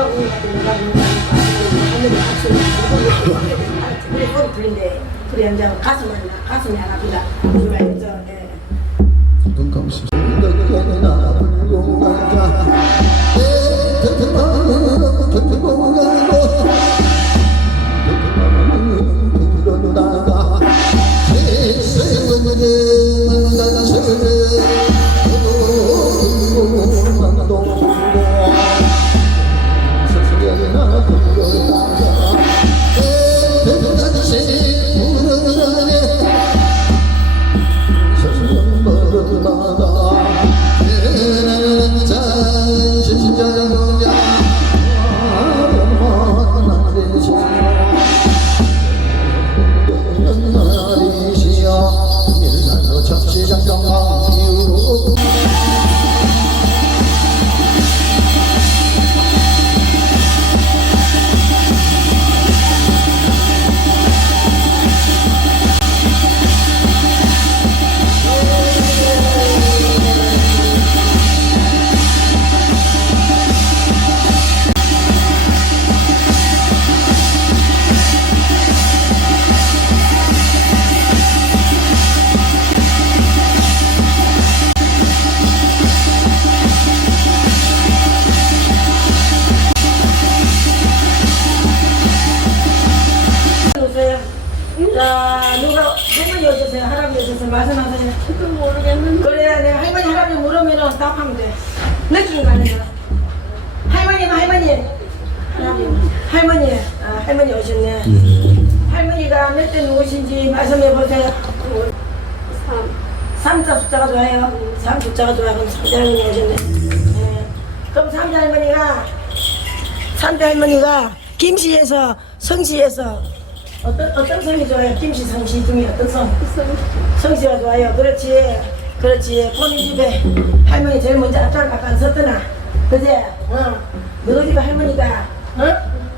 거 내가 오는 거 하늘이 같이 그래, 소리 들린대. 그래, 이제 가슴 가슴이 안 아프다. 그거 알죠? 예. 눈. 너나 불고 가자. 내 곁에 나는 곁으로 느낌 가는 거. 할머니가 할머니. 할머니. 아, 할머니 오셨네. 할머니가 몇 대 누구신지 말씀해 보세요. 참 삼자 숫자가 좋아요. 삼 숫자가 좋아요. 그럼 삼자 할머니 오셨네. 예. 그럼 삼자 할머니가 삼자 할머니가 김씨에서 성씨에서 어떤 어떤 성이 좋아요? 김씨, 성씨 중에 어떤 성? 성씨가 좋아요. 그렇지. 그렇지. 본인 집에 할머니 제일 먼저 앞장 가까이 섰더나. 그제? 어. 너 집에 할머니가, 어?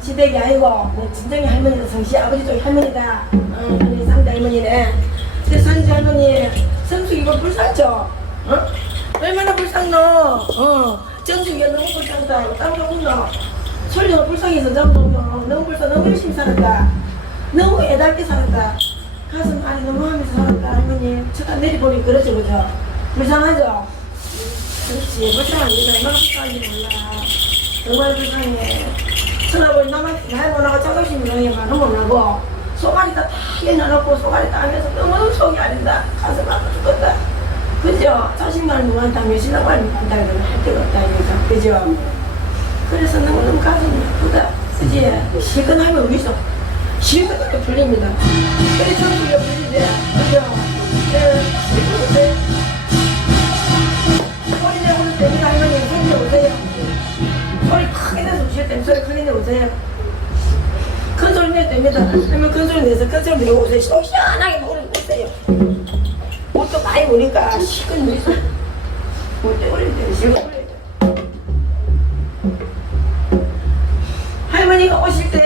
시댁이 아니고, 뭐 진정의 할머니는 성씨 아버지 쪽 할머니다. 어, 우리 삼대 할머니네. 근데 삼대 할머니 성숙이고 불쌍죠? 어? 얼마나 불쌍노? 어. 정숙이가 너무 불쌍하다. 땀도 웃노. 솔리가 불쌍해서 잠도 웃노. 너무 불쌍, 너무 열심히 살았다. 너무 애달게 살았다. 가슴 안에 너무 하면서 살았다. 할머니, 잠깐 내려보니 그러죠, 그죠? 불쌍하죠? 그렇지. 불쌍합니다. 얼마나 불쌍한지 몰라. 정말 불쌍해. 쳐다보니 나만, 나이 못나고 자존심이 너희만 너무 나고, 속알이 다 해놔놓고 속알이 다 하면서 너무 속이 아린다. 가슴 아파 죽겠다. 그죠? 신나고 하면 안다. 그러면 할 데가 없다. 이니까. 그죠? 그래서 너무너무 가슴이 아프다. 그지? 실컷 하면 어디서? 실컷 하면 풀립니다. 그래, 정수가 풀리지. 소리 내고는 됩니다. 할머니, 소리 내오세요. 소리 크게 내서 우실 때는 소리 크게 내오세요. 큰 소리 내도 됩니다. 할머니 큰 소리 내서 큰 소리 내고 오세요. 속 시원하게 노래 오세요. 옷도 많이 오니까 실컷 내서. 올때 올릴 때는 실컷 올릴 때. 할머니가 오실 때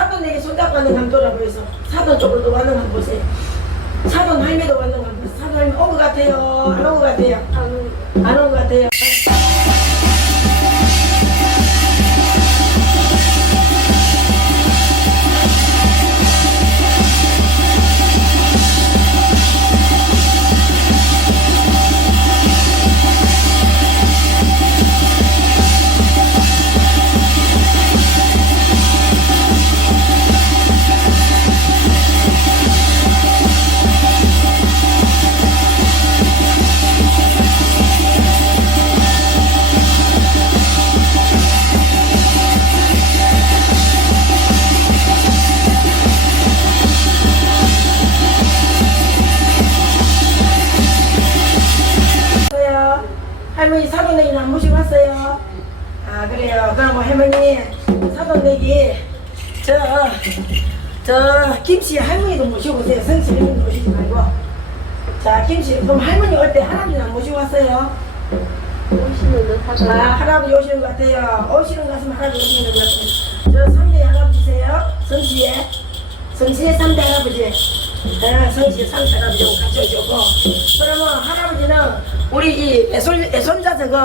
사돈에게 손잡고 하는 감 돌아보이소. 사돈 쪽으로도 왔는 감 보세요. 사돈 할매도 왔는 감 보세요. 사돈 할매 온것 같아요? 안 온 것 같아요? 안 온 것 같아요? 할머니 사돈내기는 안 모시고 왔어요? 아 그래요. 그럼 뭐 할머니 사돈내기 저, 저 김씨 할머니도 모시고 오세요. 성씨 할머니 모시지 말고. 자 김씨 그럼 할머니 올 때 할아버지는 안 모시고 왔어요? 오시는 듯아 하더라 할아버지 오시는 것 같아요. 오시는 것 같으면 할아버지 오시는 것 같아요. 저 성대 할아버지세요? 성씨에 성신의 삼대 할아버지 예, 성신의 삼대 할아버지하고 같이 오시고 그러면 할아버지는 우리 이 애손, 애손자 저거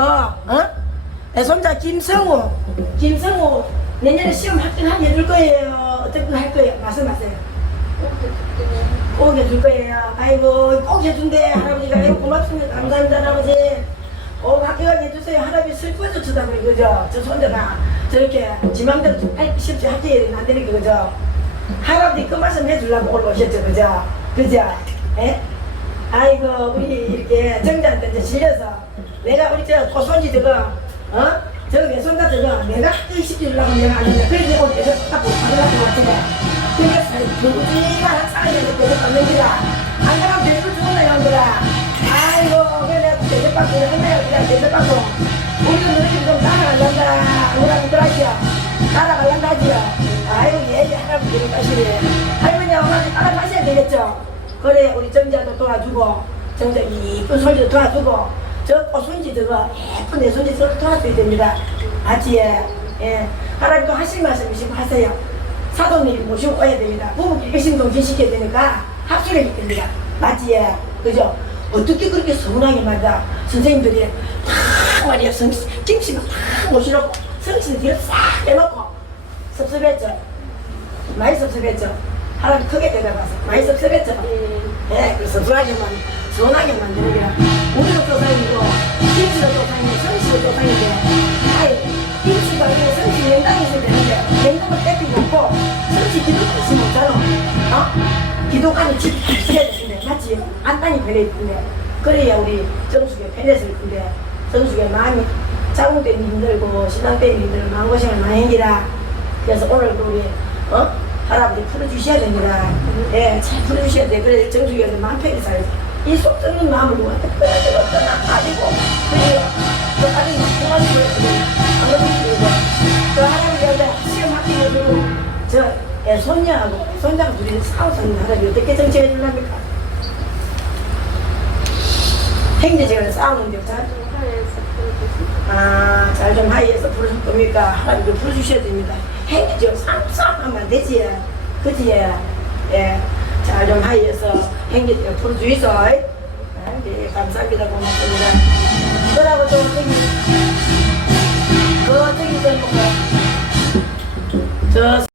어? 애손자 김성우 김성우 내년에 시험 합격하게 해줄 거예요 어떻게 할 거예요 말씀하세요 꼭 해줄 거예요. 아이고 꼭 해준대 할아버지가 아이고 고맙습니다. 감사합니다 할아버지. 꼭 합격하게 해주세요. 할아버지 슬퍼서 쳐다보니 그죠? 저 손자가 저렇게 지맘대로 할 쉽지 합격이 안 되니까 그죠? 할아버지 그 말씀 해주려고 올라오셨죠 그죠? 그죠? 예? 아이고 우리 이렇게 정자한테 이제 실려서 내가 우리 저 고손지 저거 어? 저 외손자 저거 내가 시키려고 내가 안 했는데 그래서 오늘 애들 딱 받으려고 왔잖아 그러니까 누구지가 사이에 대접 받는 기라 안 그러면 대접 죽었나 형들아. 아이고 그래 내가 대접 받고 했나요 그냥 대접 받고. 우리도 너희들 좀 따라갈란다. 안 그러면 그러시오. 따라갈란다 하지요. 아이고 예예 할아버지를 가시네 할머니 어머니 따라가셔야 되겠죠 그래 우리 정자도 도와주고 정자 이쁜 손지도 도와주고 저 꽃손지 저거 예쁜 내 손지 저거 도와줘야 됩니다. 맞지? 예, 예. 할아버지도 하실 말씀이시고 하세요. 사돈님 모시고 와야 됩니다. 부부끼리 일심동체시켜야 되니까 합수를 해야 됩니다. 맞지? 예. 그죠? 어떻게 그렇게 서운하게 말이야 선생님들이 다 말이야. 성, 김씨가 다 모시놓고. 성씨는 뒤를 싹 빼놓고 섭섭했죠? 많이 섭섭했죠 할아버지 크게 데려가서 많이 섭섭했죠 예. 예, 그래서 섭섭하게만 서운하게 만드는 게 우리도 조상이고 김씨도 조상이고 성씨도 조상이고 아이 김씨가 이거 성씨 있어야 되는데 냉동을 떼피고 없고 성씨 기도가 있으면 없잖아 어? 기도관이 집 있어야 되는데 맞지? 안단이 걸려있던데 그래야 우리 정숙이 편했을 텐데 정숙의 마음이 자궁 때문에 힘들고 신앙 때문에 힘들고 마음고생을 많이 했기라 그래서 오늘도 우리 어? 할아버지 풀어주셔야 됩니다 예, 잘 풀어주셔야 돼 그래 정숙이가 마음 편히 살이속 썩는 마음을 누구한테 끌어들여 어쩌나 아니고 그래요 저 아니 그만 보였거든 아무튼 그리고 저 할아버지한테 시험 합격해도 저애 손녀하고 손자가 둘이 싸워서는 할아버지 어떻게 정치해 줄랍니까 행제제가 싸우는데 잘. 아, 잘 좀 하이에서 부르실 겁니까? 하나님도 풀어주셔야 됩니다. 행기죠. 쌈쌈하면 안 되지. 그지? 예. 잘 좀 하이에서 행기죠. 풀어주이소. 네, 감사합니다. 고맙습니다. 그러고 또 저기, 그 저기 저, 저,